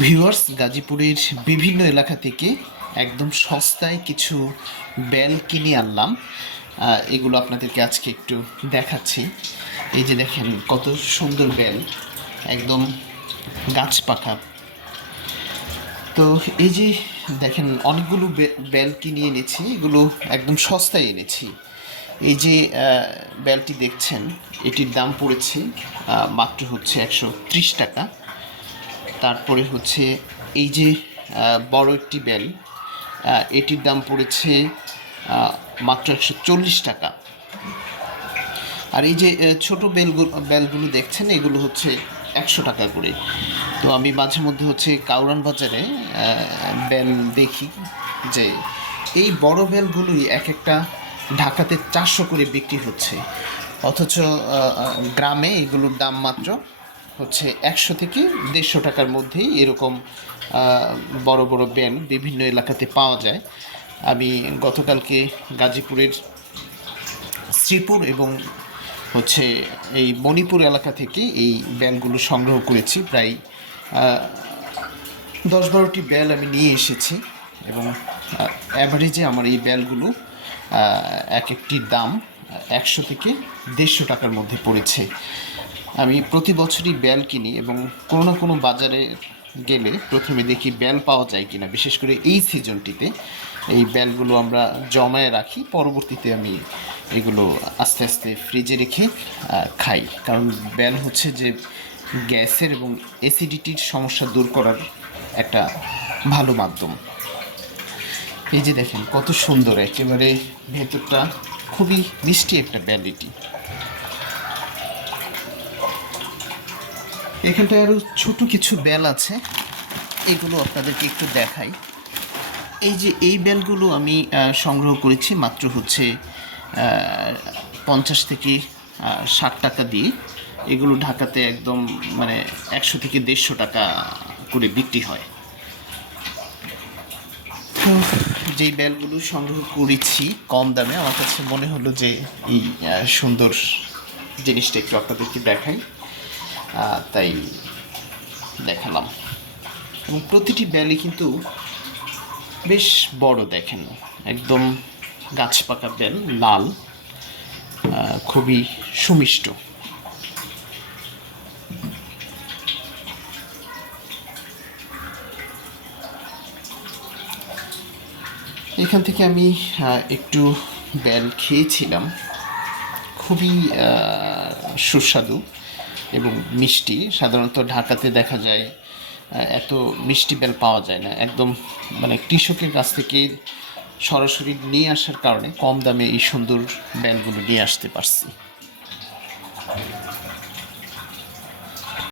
Viewers, গাজীপুরের বিভিন্ন এলাকা থেকে একদম সস্তায় কিছু বেল কিনে আনলাম। এগুলো আপনাদেরকে আজকে একটু দেখাচ্ছি। এই যে দেখেন কত সুন্দর বেল, একদম গাছ পাকা। তো এই যে দেখেন অনেকগুলো বেল কিনে এনেছি, এগুলো একদম সস্তায় এনেছি। এই যে বেলটি দেখছেন, এটির দাম পড়েছে মাত্র হচ্ছে 130 টাকা। তারপরে হচ্ছে এই যে বড় একটি বেল, এটির দাম পড়েছে মাত্র 140 টাকা। আর এই যে ছোট বেলগুলো দেখছেন, এগুলো হচ্ছে 100 টাকা করে। তো আমি মাঝে মধ্যে হচ্ছে কাউরান বাজারে বেল দেখি যে এই বড় বেলগুলোই এক একটা ঢাকাতে 400 করে বিক্রি হচ্ছে, অথচ গ্রামে এগুলোর দাম মাত্র হচ্ছে 100 থেকে 150 টাকার মধ্যেই এরকম বড় বড় বেল বিভিন্ন এলাকাতে পাওয়া যায়। আমি গতকালকে গাজীপুরের শ্রীপুর এবং হচ্ছে এই মণিপুর এলাকা থেকে এই বেলগুলো সংগ্রহ করেছি। প্রায় 10-12টি বেল আমি নিয়ে এসেছি এবং অ্যাভারেজে আমার এই বেলগুলো এক একটির দাম 100 থেকে 150 টাকার মধ্যে পড়েছে। আমি প্রতি বছরই বেল কিনি এবং কোনো না কোনো বাজারে গেলে প্রথমে দেখি বেল পাওয়া যায় কিনা। বিশেষ করে এই সিজনটিতে এই বেলগুলো আমরা জমায়ে রাখি, পরবর্তীতে আমি এগুলো আস্তে আস্তে ফ্রিজে রেখে খাই। কারণ বেল হচ্ছে যে গ্যাসের এবং অ্যাসিডিটির সমস্যা দূর করার একটা ভালো মাধ্যম। এই যে দেখেন কত সুন্দর, একেবারে ভেতরটা খুবই মিষ্টি একটা বেল এটি। এখানটায় আরও ছোটো কিছু বেল আছে, এগুলো আপনাদেরকে একটু দেখাই। এই যে এই বেলগুলো আমি সংগ্রহ করেছি মাত্র হচ্ছে 50 থেকে 60 টাকা দিয়ে। এগুলো ঢাকাতে একদম মানে 100 থেকে 150 টাকা করে বিক্রি হয়। তো যেই বেলগুলো সংগ্রহ করেছি কম দামে, আমার কাছে মনে হলো যে এই সুন্দর জিনিসটা একটু আপনাদেরকে দেখাই, তাই দেখালাম। এবং প্রতিটি বেলই কিন্তু বেশ বড়, দেখেন একদম গাছ পাকা বেল, লাল, খুবই সুমিষ্ট। এখান থেকে আমি একটু বেল খেয়েছিলাম, খুবই সুস্বাদু এবং মিষ্টি। সাধারণত ঢাকাতে দেখা যায় এত মিষ্টি বেল পাওয়া যায় না, একদম মানে কৃষকের কাছ থেকে সরাসরি নিয়ে আসার কারণে কম দামে এই সুন্দর বেলগুলো নিয়ে আসতে পারছি।